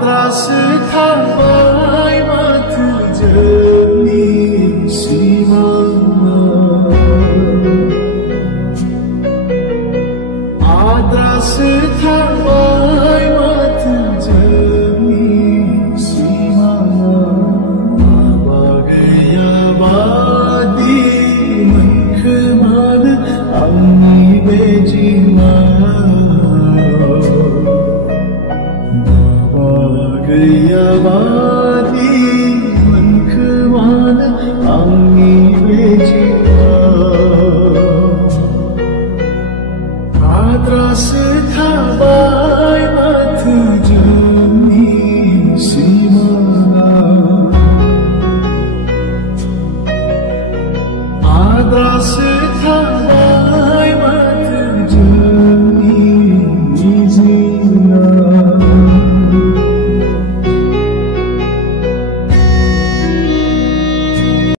Sampai mati jenis simana Adra sampai mati jenis simana Bagaya badi menkemana Ani bejima Gaya